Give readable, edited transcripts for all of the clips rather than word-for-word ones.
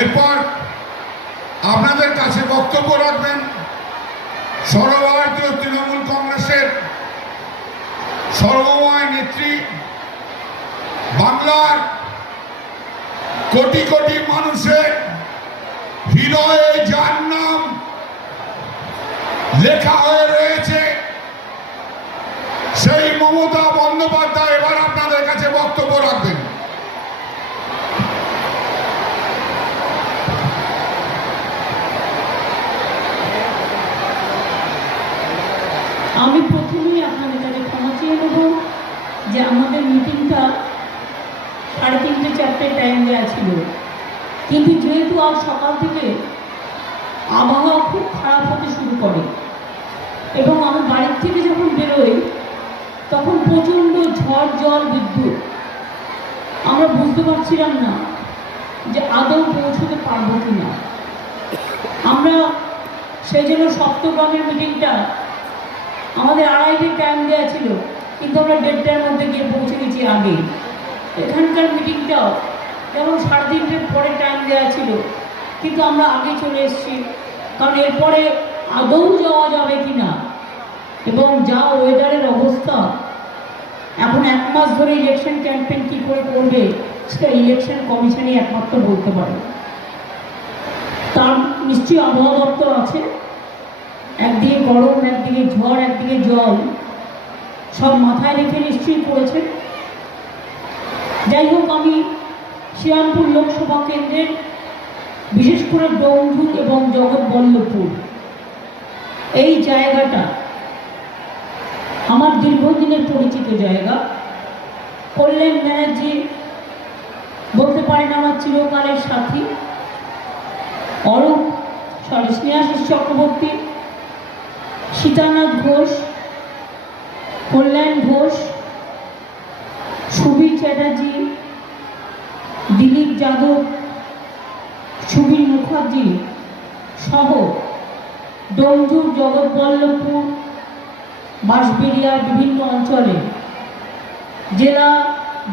এরপর আপনাদের কাছে বক্তব্য রাখবেন সর্বভারতীয় তৃণমূল কংগ্রেসের সর্বময় নেত্রী, বাংলার কোটি কোটি মানুষের হৃদয়ে যার নাম লেখা হয়ে রয়েছে, সেই মমতা বন্দ্যোপাধ্যায় এবার আপনাদের কাছে বক্তব্য রাখবেন। আমি প্রথমেই আপনাদের কাছে ক্ষমা চেয়ে নেব যে আমাদের মিটিংটা 3:30-4টে টাইম দেওয়া ছিল, কিন্তু যেহেতু আজ সকাল থেকে আবহাওয়া খুব খারাপ হতে শুরু করে এবং আমি বাড়ির থেকে যখন বেরোই তখন প্রচণ্ড ঝড় জল বিদ্যুৎ, আমরা বুঝতে পারছিলাম না যে আদৌ পৌঁছতে পারবো কি না। আমরা সেই জন্য সপ্তগ্রামের মিটিংটা আমাদের 2:30টে টাইম দেওয়া ছিল, কিন্তু আমরা 1:30টার মধ্যে গিয়ে পৌঁছে গেছি আগে। এখানকার মিটিংটাও যেমন 3:30টার পরে টাইম দেওয়া ছিল, কিন্তু আমরা আগে চলে এসেছি, কারণ এরপরে আদৌ যাওয়া যাবে কি না এবং যা ওয়েদারের অবস্থা, এখন 1 মাস ধরে ইলেকশন ক্যাম্পেইন কী করে করবে সেটা ইলেকশন কমিশনই একমাত্র বলতে পারে। তার নিশ্চয়ই আবহাওয়া দপ্তর আছে, একদিকে গরম, একদিকে ঝড়, একদিকে জল, সব মাথায় রেখে নিশ্চয়ই করেছে। যাই হোক, আমি শ্রীরামপুর লোকসভা কেন্দ্রের বিশেষ করে ডোমজুর এবং জগৎবল্লভপুর এই জায়গাটা আমার দীর্ঘদিনের পরিচিত জায়গা। কল্যাণ ব্যানার্জি বলতে পারেন আমার চিরকালের সাথী, স্নেহাশিস চক্রবর্তী, সীতানাথ ঘোষ, কল্যাণ ঘোষ, সুবীর চ্যাটার্জি, দিলীপ যাদব, সুবীর মুখার্জি সহ ডোমজুর, জগৎবল্লভপুর, বাঁশবেড়িয়ার বিভিন্ন অঞ্চলে জেলা,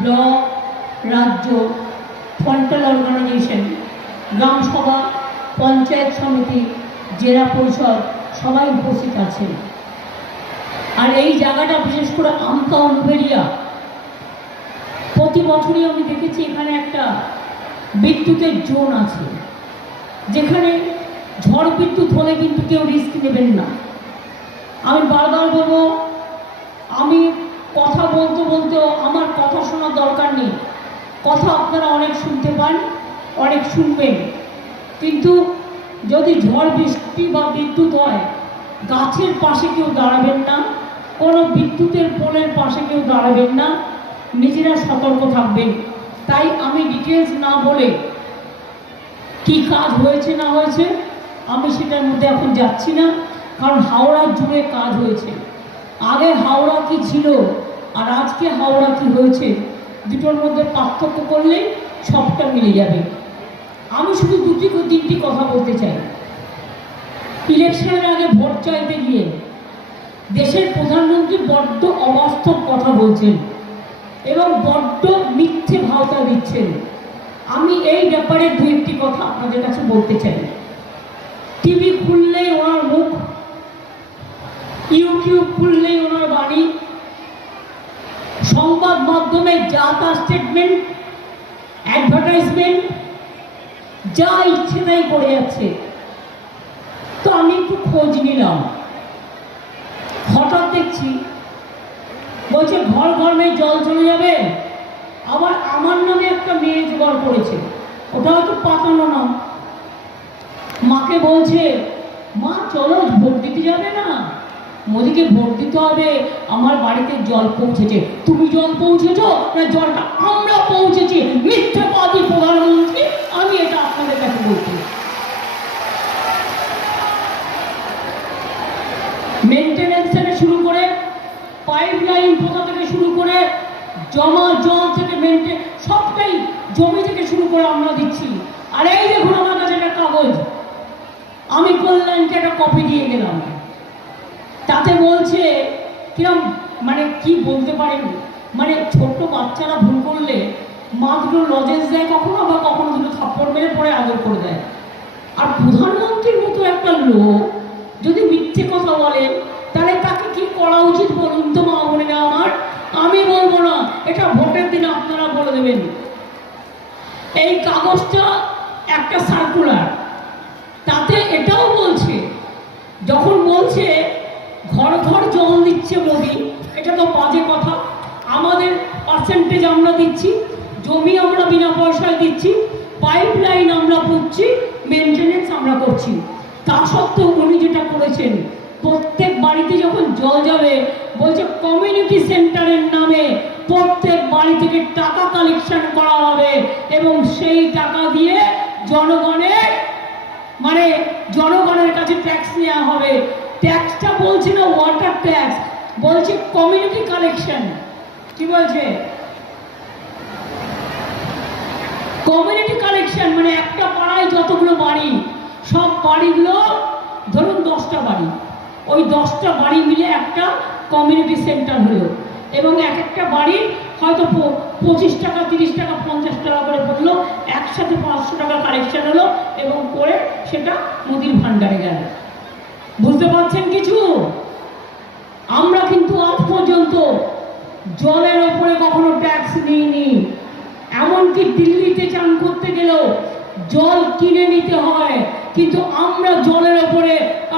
ব্লক, রাজ্য, ফ্রন্টাল অর্গানাইজেশন, গ্রামসভা, পঞ্চায়েত সমিতি, জেলা পরিষদ সবাই উপস্থিত আছে। আর এই জায়গাটা বিশেষ করে আমতা উলুবেড়িয়া, প্রতি বছরই আমি দেখেছি এখানে একটা বিদ্যুতের জোন আছে, যেখানে ঝড় বিদ্যুৎ হলে কিন্তু কেউ রিস্ক নেবেন না। আমি বারবার বলবো, আমি কথা বলতে বলতে আমার কথা শোনার দরকার নেই, কথা আপনারা অনেক শুনতে পান, অনেক শুনবেন, কিন্তু যদি ঝড় বৃষ্টি বা বিদ্যুৎ হয় গাছের পাশে কেউ দাঁড়াবেন না, কোনো বিদ্যুতের পোলের পাশে কেউ দাঁড়াবেন না, নিজেরা সতর্ক থাকবেন। তাই আমি ডিটেলস না বলে কি কাজ হয়েছে না হয়েছে আমি সেটার মধ্যে এখন যাচ্ছি না, কারণ হাওড়া জুড়ে কাজ হয়েছে। আগে হাওড়া কি ছিল আর আজকে হাওড়া কি হয়েছে, দুটোর মধ্যে পার্থক্য করলেই সবটা মিলে যাবে। আমি শুধু 2-3টি কথা বলতে চাই। ইলেকশনের আগে ভোট চাইতে গিয়ে দেশের প্রধানমন্ত্রী বড্ড অবাস্তব কথা বলছেন এবং বড্ড মিথ্যে ভাওতা দিচ্ছেন। আমি এই ব্যাপারে 2-1টি কথা আপনাদের কাছে বলতে চাই। টিভি খুললেই ওনার মুখ, ইউটিউব খুললেই ওনার বাণী, সংবাদ মাধ্যমে যা তা স্টেটমেন্ট, অ্যাডভার্টাইজমেন্ট, যা ইচ্ছে তাই করে যাচ্ছে। তো আমি একটু খোঁজ নিলাম, হঠাৎ দেখছি বলছে ঘর ঘর মেয়ে জল চলে যাবে, আবার আমার নামে একটা মেয়ে জোগাড় করেছে, ওটা হয়তো পাতানো না। মাকে বলছে, মা চলো ভোট দিতে যাবে না, মোদিকে ভোট দিতে হবে, আমার বাড়িতে জল পৌঁছেছে। তুমি জল পৌঁছেছ না জলটা আমরা পৌঁছেছি? মিথ্যাবাদী প্রধানমন্ত্রী, আমি এটা আপনাদের কাছে বলছি। মেনটেন্যান্স থেকে শুরু করে, পাইপ লাইন পোতা থেকে শুরু করে, জমা জল থেকে সবটাই জমি থেকে শুরু করে আমরা দিচ্ছি। আর এই দেখুন আমার কাছে একটা কাগজ, আমি কল্যাণকে একটা কপি দিয়ে গেলাম, তাতে বলছে কিরম, মানে কি বলতে পারেন, মানে ছোট্ট বাচ্চারা ভুল করলে মাত্র লজেন্স দেয় কখনো, আবার কখনো দুটো থাপ্পড় মেরে পরে আদর করে দেয়। আর প্রধানমন্ত্রীর মতো একটা লোক যদি মিথ্যে কথা বলে, তাহলে তাকে কি করা উচিত বলুন তো মা বোনেরা আমার? আমি বলবো না, এটা ভোটের দিন আপনারা বলে দেবেন। এই কাগজটা একটা সার্কুলার, তাতে এটাও বলছে, যখন বলছে ঘর ঘর জল দিচ্ছে মোদি, এটা তো বাজে কথা। আমাদের পার্সেন্টেজ আমরা দিচ্ছি, জমি আমরা বিনা পয়সায় দিচ্ছি, পাইপ লাইন আমরা পুঁতছি, মেনটেনেন্স আমরা করছি। তা সত্ত্বেও উনি যেটা করেছেন, প্রত্যেক বাড়িতে যখন জল যাবে বলছে কমিউনিটি সেন্টারের নামে প্রত্যেক বাড়ি থেকে টাকা কালেকশন করা হবে এবং সেই টাকা দিয়ে জনগণের কাছে ট্যাক্স নেওয়া হবে। ট্যাক্সটা বলছে না ওয়াটার ট্যাক্স, বলছে কমিউনিটি কালেকশন। কি বলছে? কমিউনিটি কালেকশন মানে একটা পাড়ায় যতগুলো বাড়ি, সব বাড়িগুলো ধরুন 10টা বাড়ি, ওই 10টা বাড়ি মিলে একটা কমিউনিটি সেন্টার হলো এবং এক একটা বাড়ির হয়তো 25 টাকা, 30 টাকা, 50 টাকা করে পড়লো, একসাথে 500 টাকা কালেকশন হলো এবং করে সেটা মোদির ভান্ডারে গেল। বুঝতে পারছেন কিছু? আমরা কিন্তু আজ পর্যন্ত জলের ওপরে কখনো ট্যাক্স নিইনি। এমনকি দিল্লিতে চান করতে গেলেও জল কিনে নিতে হয়, কিন্তু আমরা জলের ওপরে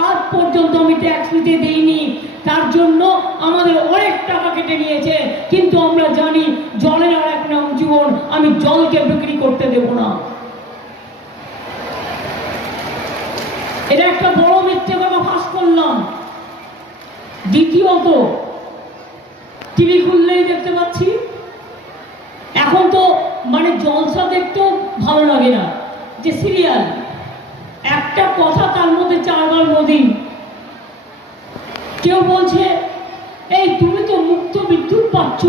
আজ পর্যন্ত আমি ট্যাক্স নিতে দেইনি। তার জন্য আমাদের অনেক টাকা কেটে নিয়েছে, কিন্তু আমরা জানি জলের আর এক নাম জীবন, আমি জলকে বিক্রি করতে দেব না। এটা একটা বড় মিথ্যে কথা ফাঁস করলাম। দ্বিতীয়ত, টিভি খুললেই দেখতে পাচ্ছি, এখন তো মানে জলসা দেখতেও ভালো লাগে না, যে সিরিয়াল একটা কথা তার মধ্যে 4 বার মোদি। কেউ বলছে এই তুমি তো মুক্ত বিদ্যুৎ পাচ্ছ,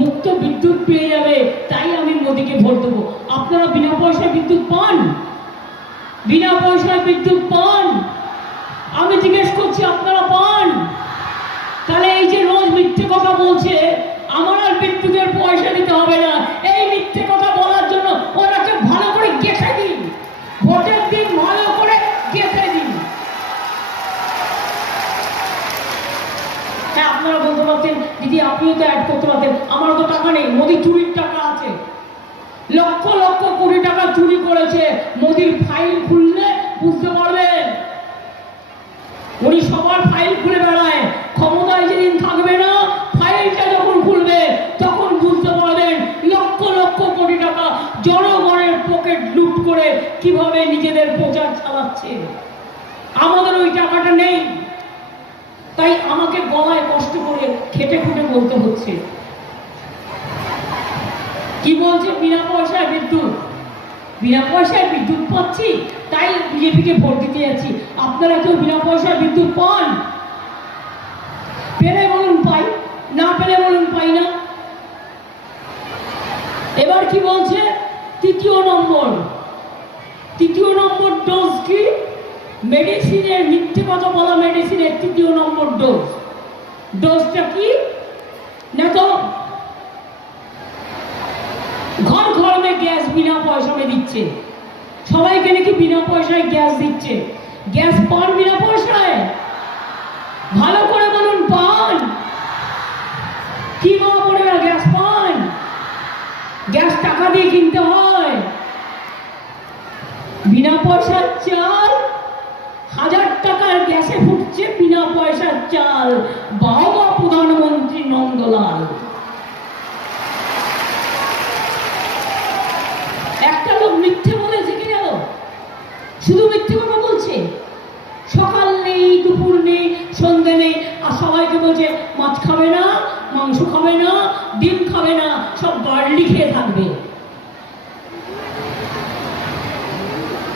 মুক্ত বিদ্যুৎ পেয়ে যাবে, তাই আমি মোদিকে ভোট দেবো। আপনারা বিনা পয়সায় বিদ্যুৎ পান? বিনা পয়সায় বিদ্যুৎ পান? আমি জিজ্ঞেস করছি, আপনারা পান? তাহলে এই যে রোজ মিথ্যে কথা বলছে, আমার আর বিদ্যুতের পয়সা দিতে হবে না, এই মিথ্যে কথা বলার জন্য ওনাকে ভালো করে গেঁথে দিন, ভোটের দিন ভালো করে গেঁথে দিন। হ্যাঁ, আপনারা বলতে পারতেন দিদি আপনিও তো অ্যাড করতে পারতেন, আমারও তো টাকা নেই, মোদি চুরির টাকা আছে, লক্ষ লক্ষ কোটি টাকা চুরি করেছে। মোদির ফাইল খুললে বুঝতে পারবেন, উনি সবার ফাইল খুলে বেড়ায়। ক্ষমতায় যেদিন থাকবে না, ফাইলটা যখন খুলবে তখন বুঝতে পারবেন লক্ষ লক্ষ কোটি টাকা জনগণের পকেট লুট করে কিভাবে নিজেদের প্রচার চালাচ্ছে। আমাদের ওই টাকাটা নেই, তাই আমাকে গলায় কষ্ট করে খেটে খুঁটে বলতে হচ্ছে। কি বলছে? বিনা পয়সায় বিদ্যুৎ, বিনা পয়সায় বিদ্যুৎ পাচ্ছি তাই বিজেপিকে ভোট দিতে যাচ্ছি। আপনারা কেউ বিনা পয়সায় বিদ্যুৎ পান? পেলে বলুন পাই, না পেলে বলুন পাই না। এবার কি বলছে? তৃতীয় নম্বর ডোজ কি? মেডিসিনের, মিথ্যে কথা বলা মেডিসিনের 3য় নম্বর ডোজ। ডোজটা কি না, তো ঘর ঘর মে গ্যাস বিনা পয়সা মে দিচ্ছে, সবাইকে নাকি বিনা পয়সায় গ্যাস দিচ্ছে। গ্যাস পান বিনা পয়সায়? ভালো করে বলুন, পান? কি মা বোনেরা গ্যাস পান? গ্যাস টাকা দিয়ে কিনতে হয়। বিনা পয়সার চাল, 1000 টাকার গ্যাসে ফুটছে বিনা পয়সার চাল। বাবা প্রধানমন্ত্রী নন্দলাল। একটা লোক মিথ্যে বলে শিখে গেল, শুধু মিথ্যে কথা বলছে, সকাল নেই, দুপুর নেই, সন্ধ্যে নেই, আর সবাইকে বলছে মাছ খাবে না, মাংস খাবে না, ডিম খাবে না, সব বার্লি খেয়ে থাকবে।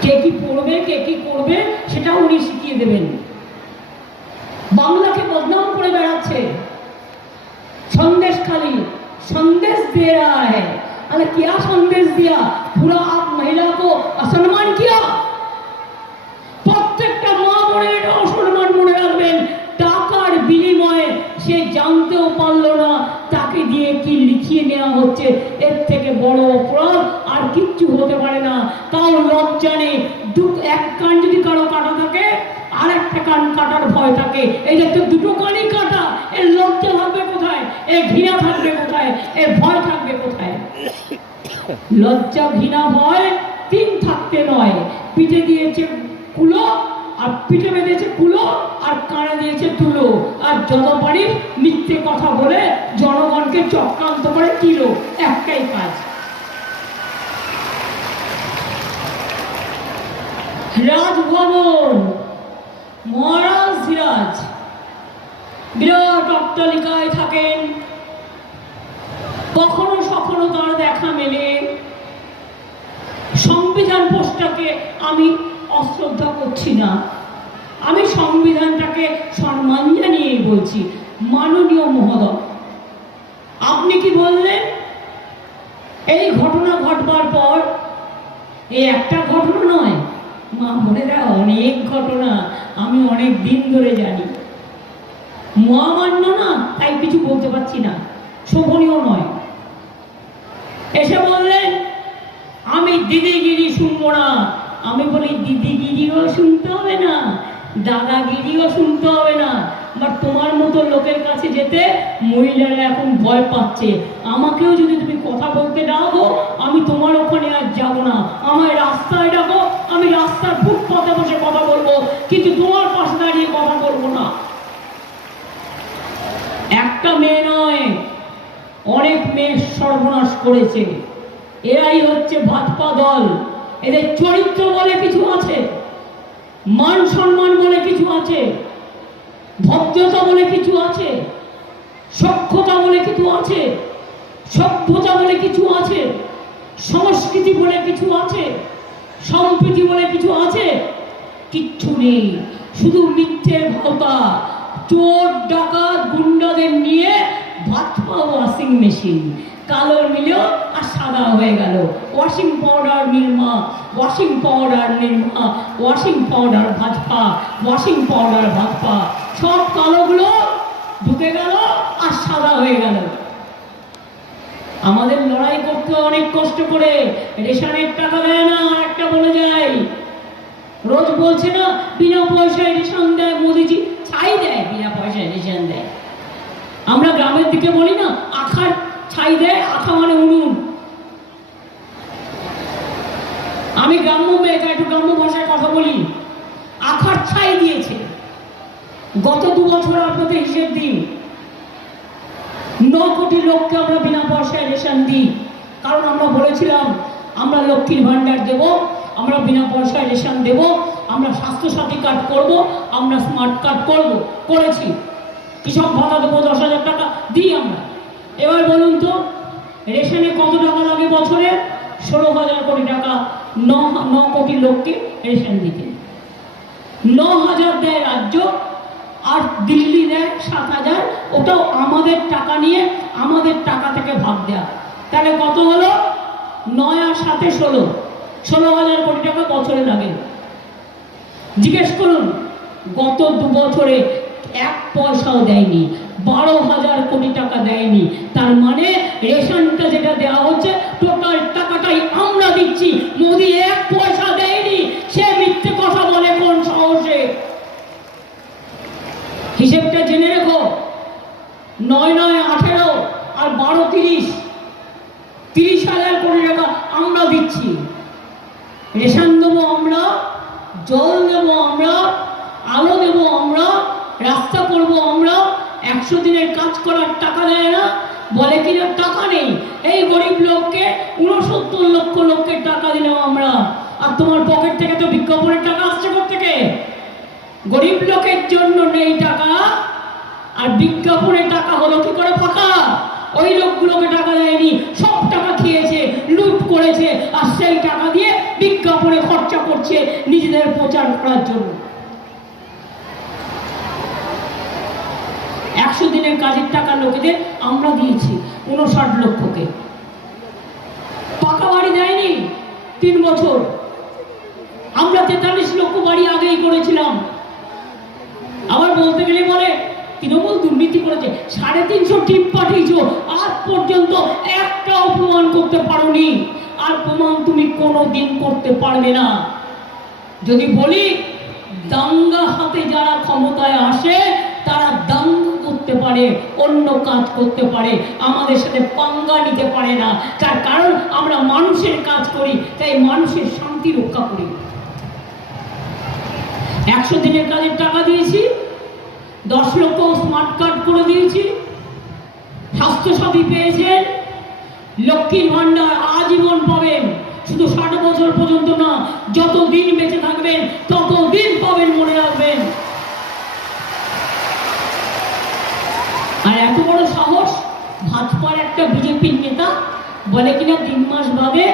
কে কি পড়বে, কে কি করবে সেটা উনি শিখিয়ে দেবেন। বাংলাকে বদনাম করে বেড়াচ্ছে। সন্দেশখালী संदेश दे रहा है। अरे क्या संदेश दिया? पूरा आप महिला को असम्मान किया। প্রত্যেকটা মা বোনের এটা অসম্মান মনে রাখবেন। টাকার বিনিময়ে সে জানতেও পারলো না তাকে দিয়ে কি লিখিয়ে নেওয়া নেওয়া হচ্ছে, এর থেকে বড় অপরাধ আর কিচ্ছু হতে পারে না। তাও লজ্জা নেই, এক কান যদি কারো কাটা থাকে আর একটা কান কাটার ভয় থাকে, এই যে তো দুটো কানই কাটা, এর লজ্জা থাকবে কোথায়, এর ঘৃণা থাকবে কোথায়, এর ভয় থাকবে কোথায়? লজ্জা ঘৃণা ভয় তিন থাকতে নয়, পিঠে দিয়েছে কুলো আর পিঠে বেঁধেছে কুলো আর কানে দিয়েছে তুলো, আর যত পারি মিথ্যে কথা বলে জনগণকে চক্রান্ত করে কিলো, একটাই কাজ। রাজভবন, মহারাজ সিরাজ বিরাট অট্টালিকায় থাকেন, কখনো সখনো তার দেখা মেলে। সংবিধান পোস্টটাকে আমি অশ্রদ্ধা করছি না, আমি সংবিধানটাকে সম্মান জানিয়েই বলছি। মাননীয় মহোদয়, আপনি কি বললেন এই ঘটনা ঘটবার পর, এই একটা ঘটনা নয় মা বোনেরা, অনেক ঘটনা আমি অনেক দিন ধরে জানি। মহামান্য না, তাই কিছু বলতে পারছি না, শোভনীয় নয়। এসে বললেন আমি দিদিগিরি শুনবো না। আমি বলি দিদিগিরিও শুনতে হবে না, দাদাগিরিও শুনতে হবে না, বাট তোমার মতো লোকের কাছে যেতে মহিলারা এখন ভয় পাচ্ছে। আমাকেও যদি তুমি কথা বলতে ডাকো, আমি তোমার ওখানে আর যাবো না। আমায় রাস্তায় ডাকো, আমি রাস্তার ফুটপাতে বসে কথা বলবো, কিন্তু তোমার পাশে দাঁড়িয়ে কথা বলবো না। একটা মেয়ে নয়, অনেক মেয়ে সর্বনাশ করেছে। এরাই হচ্ছে ভাজপা দল। এদের চরিত্র বলে কিছু আছে, মান সম্মান বলে কিছু আছে, ভদ্রতা বলে কিছু আছে, সক্ষতা বলে কিছু আছে, সভ্যতা বলে কিছু আছে, সংস্কৃতি বলে কিছু আছে, সম্প্রীতি বলে কিছু আছে, কিচ্ছু নেই। শুধু মিথ্যের ভাওতা, চোর ডাকাত গুন্ডাদের নিয়ে ভাজপা ওয়াশিং মেশিন, কালো নিলেও আর সাদা হয়ে গেল। Washing powder Nirma, washing powder Nirma, washing powder Bhajpa, washing powder Bhajpa, সব কালোগুলো ঢুকে গেল আর সাদা হয়ে গেল। আমাদের লড়াই করতে অনেক কষ্ট করে, রেশনের টাকা দেয় না, একটা বলে যায়, রোজ বলছে না বিনা পয়সায় রেশন দেয় মোদিজি, ছাই দেয়, বিনা পয়সায় রেশন দেয়। আমরা গ্রামের দিকে বলি না আখার ছাই দেয়, আখা মানে উনুন। আমি গ্রাম্য মেয়ে, একটু গ্রাম্য ভাষায় কথা বলি। আখার ছাই দিয়েছে গত 2 বছর, আপনাদের হিসেব দিন। 9 কোটি লোককে আমরা বিনা পয়সায় রেশন দিই, কারণ আমরা বলেছিলাম আমরা লক্ষ্মীর ভান্ডার দেব, আমরা বিনা পয়সায় রেশন দেব, আমরা স্বাস্থ্যসাথী কার্ড করব, আমরা স্মার্ট কার্ড করব, করেছি। কৃষক ভাতা দেবো 10,000 টাকা দিই আমরা। এবার বলুন তো রেশনে কত টাকা লাগে বছরে? 16,000 কোটি টাকা। 9 কোটি লোককে রেশন দিতে 9,000 দেয় রাজ্য, আর দিল্লি দেয় 7,000, ওটাও আমাদের টাকা নিয়ে আমাদের টাকা থেকে ভাগ দেয়া। তাহলে কত হলো? 9 আর 7 16, 16,000 কোটি টাকা বছরে লাগে। জিজ্ঞেস করুন গত 2 বছরে 1 পয়সাও দেয়নি, 12,000 কোটি টাকা দেয়নি। তার মানে রেশনটা যেটা দেওয়া হচ্ছে টোটাল টাকাটাই আমরা দিচ্ছি, মোদি 1 পয়সা দেয়নি। সে মিথ্যে কথা বলে কোন সাহসে? হিসেবটা জেনে রেখো, 9 9 18 আর 12 30, 30,000 কোটি টাকা আমরা দিচ্ছি। রেশন দেবো আমরা, জল দেবো আমরা, আলো দেবো আমরা, রাস্তা করবো আমরা। 100 দিনের কাজ করার টাকা দেয় না, বলে কিনা টাকা নেই। এই গরিব লোককে 69 লক্ষ লোককে টাকা দিলাম আমরা, আর তোমার পকেট থেকে তো বিজ্ঞাপনের টাকা আসছে কোত্থেকে? গরিব লোকের জন্য নেই টাকা, আর বিজ্ঞাপনের টাকা হলো কি করে ফাঁকা? ওই লোকগুলোকে টাকা দেয়নি, সব টাকা খেয়েছে, লুট করেছে, আর সেই টাকা দিয়ে বিজ্ঞাপনে খরচা করছে নিজেদের প্রচার করার জন্য। 100 দিনের কাজের টাকা লোকেদের আমরা দিয়েছি 59 লক্ষকে। পাকা বাড়ি দেয়নি 3 বছর, আমরা 43 লক্ষ বাড়ি আগেই করেছিলাম। আবার বলতে গেলে বলে তৃণমূল দুর্নীতি করেছে, 350 টিম পাঠিয়েছ, আজ পর্যন্ত একটাও প্রমাণ করতে পারোনি, আর প্রমাণ তুমি কোনোদিন করতে পারবে না। যদি বলি দাঙ্গা হাতে যারা ক্ষমতায় আসে তারা দাঙ্গা করতে পারে, অন্য কাজ করতে পারে, আমাদের সাথে পাঙ্গা নিতে পারে না। তার কারণ আমরা মানুষের কাজ করি, তাই মানুষের শান্তি রক্ষা করি। 100 দিনের কাজের টাকা দিয়েছি, 10 লক্ষ স্মার্ট কার্ড করে দিয়েছি, স্বাস্থ্যসাথী পেয়েছেন, লক্ষ্মীর ভান্ডার আজীবন পাবেন, শুধু 60 বছর পর্যন্ত না, যতদিন বেঁচে থাকবেন ততদিন পাবেন, মনে রাখবেন। আর এত বড় সাহস ভাজপার একটা বিজেপির নেতা বলে কিনা 3 মাস বাদে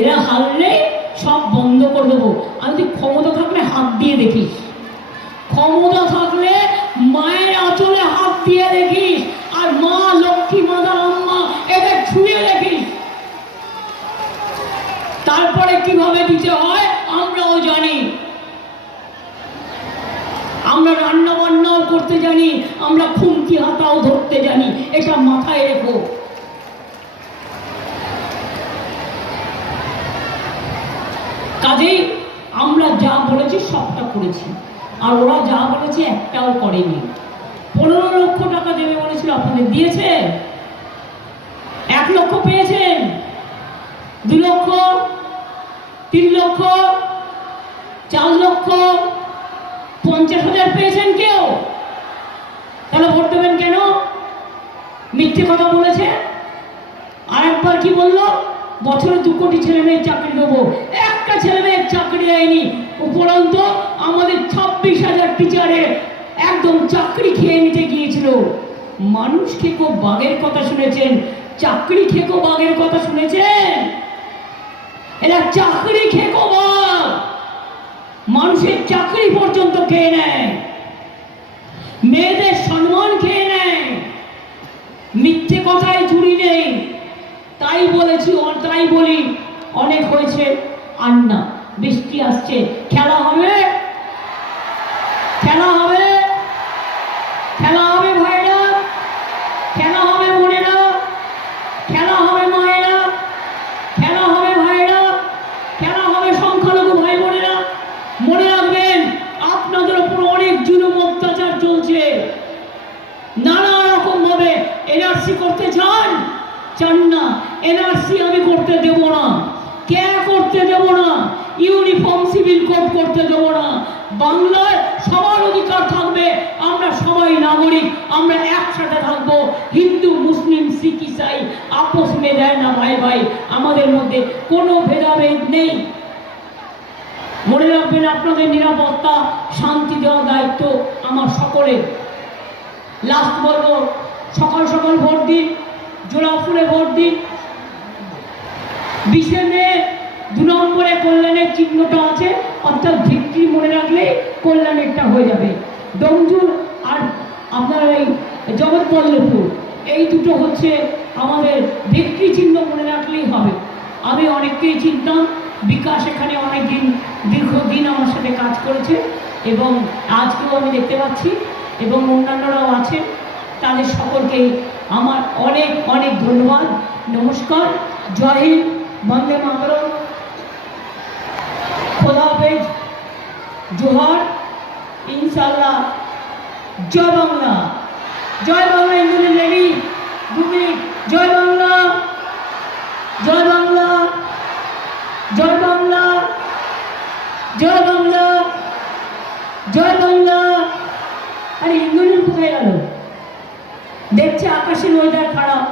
এরা হারলে সব বন্ধ করে দেবো। আমি যদি ক্ষমতা থাকলে হাত দিয়ে দেখিস, ক্ষমতা থাকলে মায়ের আঁচলে হাত দিয়ে দেখিস, আর মা লক্ষ্মী, মাদার আম্মা এদের ছুঁয়ে দেখিস। তারপরে কিভাবে দিতে হয় আমরাও জানি, আমরা রান্না বান্নাও করতে জানি, আমরা খুন্তি হাতাও ধরতে জানি, এটা মাথায় রেখো। কাজেই আমরা যা বলেছি সবটা করেছি, আর ওরা যা বলেছে একটাও করেনি। 15 লক্ষ টাকা দেবে বলেছিল, আপনাদের দিয়েছে? 1 লক্ষ পেয়েছেন? 2 লক্ষ, 3 লক্ষ, 4 লক্ষ, 50,000 পেয়েছেন কেউ? তাহলে ভোট দেবেন কেন? মিথ্যে কথা বলেছে। আর একবার কি বললো, বছরে 2 কোটি ছেলে মেয়ের চাকরি দেবো, একটা ছেলে মেয়ের চাকরি দেয়নি। উপরন্ত আমাদের 26,000 টিচারে একদম চাকরি খেয়ে নিতে গিয়েছিল। মানুষ খেকো বাঘের কথা শুনেছেন, চাকরি খেকো বাঘের কথা শুনেছেন? এরা চাকরি খেকো বাঘ, মানুষের চাকরি পর্যন্ত খেয়ে নেয়, মেয়েদের সম্মান খেয়ে নেয়। মিথ্যে কথায় চুরি নেই, তাই বলেছি, তাই বলি অনেক হয়েছে, আর না। বৃষ্টি আসছে, খেলা হবে, খেলা হবে, খেলা হবে ভাইরা, খেলা হবে বোনেরা, খেলা হবে মায়েরা, খেলা হবে ভাইরা, খেলা হবে সংখ্যালঘু ভাই বোনেরা। মনে রাখবেন, আপনাদের উপর অনেক জুলুম অত্যাচার চলছে, নানা রকম ভাবে। এনআরসি করতে চান না, এনআরসি আমি করতে দেব না, কে করতে দেব না, ইউনিফর্ম সিভিল কোড করতে দেব না। বাংলায় সবার অধিকার থাকবে, আমরা সবাই নাগরিক, আমরা একসাথে থাকবো। হিন্দু, মুসলিম, শিখ, ইসাই আপস মে দেয় না ভাই ভাই, আমাদের মধ্যে কোনো ভেদাভেদ নেই। মনে রাখবেন, আপনাদের নিরাপত্তা, শান্তি দেওয়ার দায়িত্ব আমার সকলের। লাস্ট বলবো, সকাল সকাল ভোট দিন, জোড়া ফুলে ভোট দিন। 20 মে 2 নম্বরে কল্যাণের চিহ্নটা আছে, অর্থাৎ ভিক্টরি মনে রাখলে কল্যাণেরটা হয়ে যাবে। ডোমজুর আর আপনার এই জগৎবল্লভপুর, এই দুটো হচ্ছে আমাদের ভিক্টরি চিহ্ন, মনে রাখলেই হবে। আমি অনেককেই চিনতাম, বিকাশ এখানে অনেক দিন, দীর্ঘদিন আমার সাথে কাজ করেছে, এবং আজকেও আমি দেখতে পাচ্ছি, এবং অন্যান্যরাও আছেন। তাদের সকলকেই আমার অনেক অনেক ধন্যবাদ। নমস্কার, জয় হিন্দ, বন্দে মাতরম, খোদা হাফেজ, জোহার, ইনশাআল্লাহ, জয় বাংলা, জয় বাংলা। ইন্ডিয়ান লেডি 2 মিনিট, জয় বাংলা, জয় বাংলা, জয় বাংলা, জয় বাংলা, জয় বাংলা। আরে ইন্দুলিন কোথায় গেল? দেখছে আকাশের ওয়েদার খারাপ।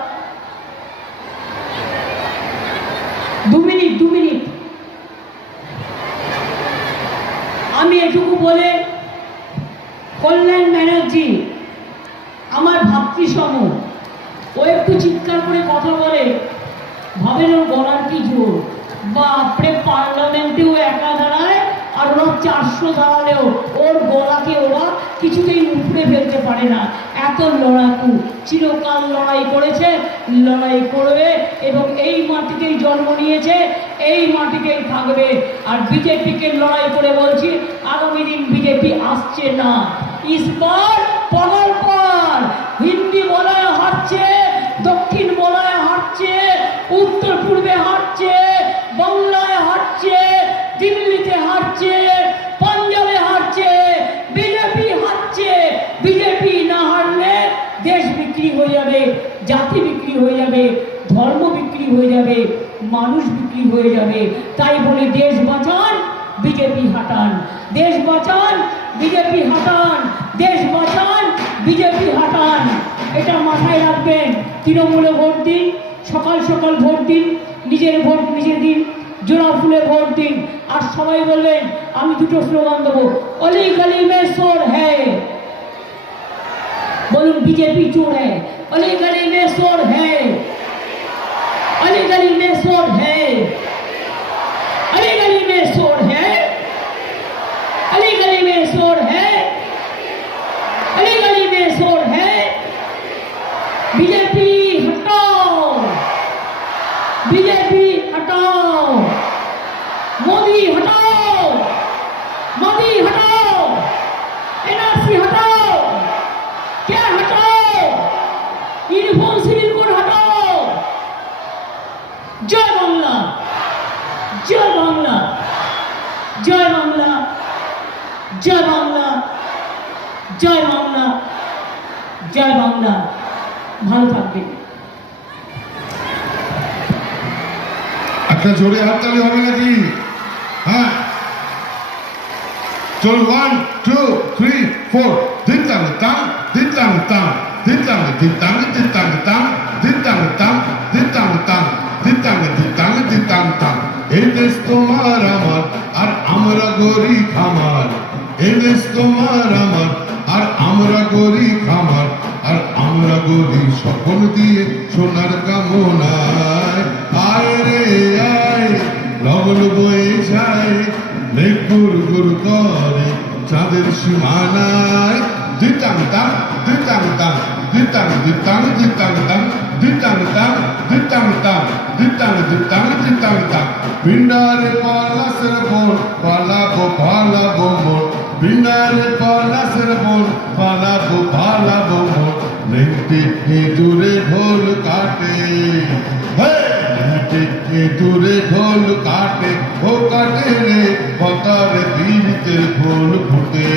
2 মিনিট, 2 মিনিট। আমি এটুকু বলে, কল্যাণ ব্যানার্জি আমার ভাতৃসম, ও একটু চিৎকার করে কথা বলে, ভাবেন ওর গলার কি জোর। বাপরে, পার্লামেন্টেও একা দাঁড়ায়, আর ওরা 400 দাঁড়ালেও ওর গলাকে ওরা কিছুতেই উপড়ে ফেলতে পারে না। এত লড়াকু, চিরকাল লড়াই করেছে, লড়াই করবে, এবং এই মাটিতেই জন্ম নিয়েছে, এই মাটিতেই থাকবে। আর বিজেপিকে লড়াই করে বলছি, আগামী দিন বিজেপি আসছে না, ইসবার পাগল পার। হিন্দি বলায় হাঁটছে, দক্ষিণ বলায় হাঁটছে, উত্তর পূর্বে হাঁটছে, বাংলায় হাঁটছে, দিল্লিতে হাঁটছে, পাঞ্জাবে হাঁটছে, বিজেপি হাঁটছে। বিজেপি না হারলে দেশ বিক্রি হয়ে যাবে, জাতি বিক্রি হয়ে যাবে, ধর্ম বিক্রি হয়ে যাবে, মানুষ বিক্রি হয়ে যাবে। তাই বলে দেশ বাঁচান, বিজেপি হাঁটান। দেশ বাঁচান, বিজেপি হাঁটান। দেশ বাঁচান, বিজেপি হাঁটান। এটা মাথায় রাখবেন। তৃণমূলে ভোট দিন, সকাল সকাল ভোট দিন, নিজের ভোট নিজে দিন, জোড়া ফুলে ভোট দিন। আর সবাই বলবেন, আমি দুটো স্লোগান দেবো, অলি গলি মে চোর হ্যায়। বলুন, বিজেপি চোর হ্যায়, অলি গলি মে চোর হ্যায়, अली गली में शोर है, अली गली में शोर है, अली गली में शोर है, अली गली में शोर है। बीजेपी हटाओ, बीजेपी हटाओ, मोदी हटाओ, मोदी हटाओ, एनआरसी हटाओ, क्या हटाओ, यूनिफॉर्म सिविल कोड हटाओ। জয় বাংলা, জয় বাংলা, জয় বাংলা, জয় বাংলা, জয় বাংলা, জয় বাংলা। ভালো থাকবেন। একটা জোরে হাততালি হবে নাকি? হ্যাঁ, চল, 1 2 3 4 দিতাং তাং দিতাং তাং দিতাং দিতাং দিতাং তাং দিতাং তাং দিতাং তাং দিতাং দিতাং দিতাং তাং। এই দেশ তোমার আমার, আর আমরা গরি খামার। এই দেশ তোমার আমার, আর আমরা গরি খামার। আর আমরা গরি সকল দিয়ে সোনার কামনায়। আয় রে আয়, লগল বয়ে যায়, মেঘ গুর গুর করে চাঁদের সীমানায়। দিতাং তাং দিতাং তাং দিতাং দিতাং দিতাং তাং দিতাং তাং দিতাং তাং দিতাং দিতাং দিতাং তাং। পিন্ডারে পলাশের বোন পালাবো পালাবো মোর, পিন্ডারে পলাশের বোন পালাবো পালাবো মোর। নেংটি দূরে ঢোল কাটে, দূরে ঢোল কাটে, ও কাটে রে পতার দিতে ফুল ফুটে।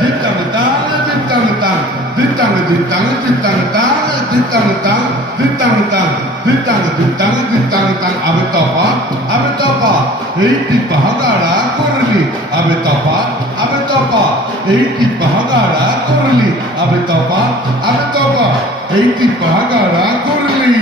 দিতাং তাং দিতাং তাং দিতাং দিতাং দিতাং তাং দিতাং তাং দিতাং তাং দিতাং দিতাং দিতাং তাং। আবে তপা, আবে তপা, এইটি পাহাগাড়া করলি। আবে তপা, আবে তপা, এইটি পাহাগাড়া করলি। আবে তপা, আবে তপা, এইটি পাহাগাড়া করলি।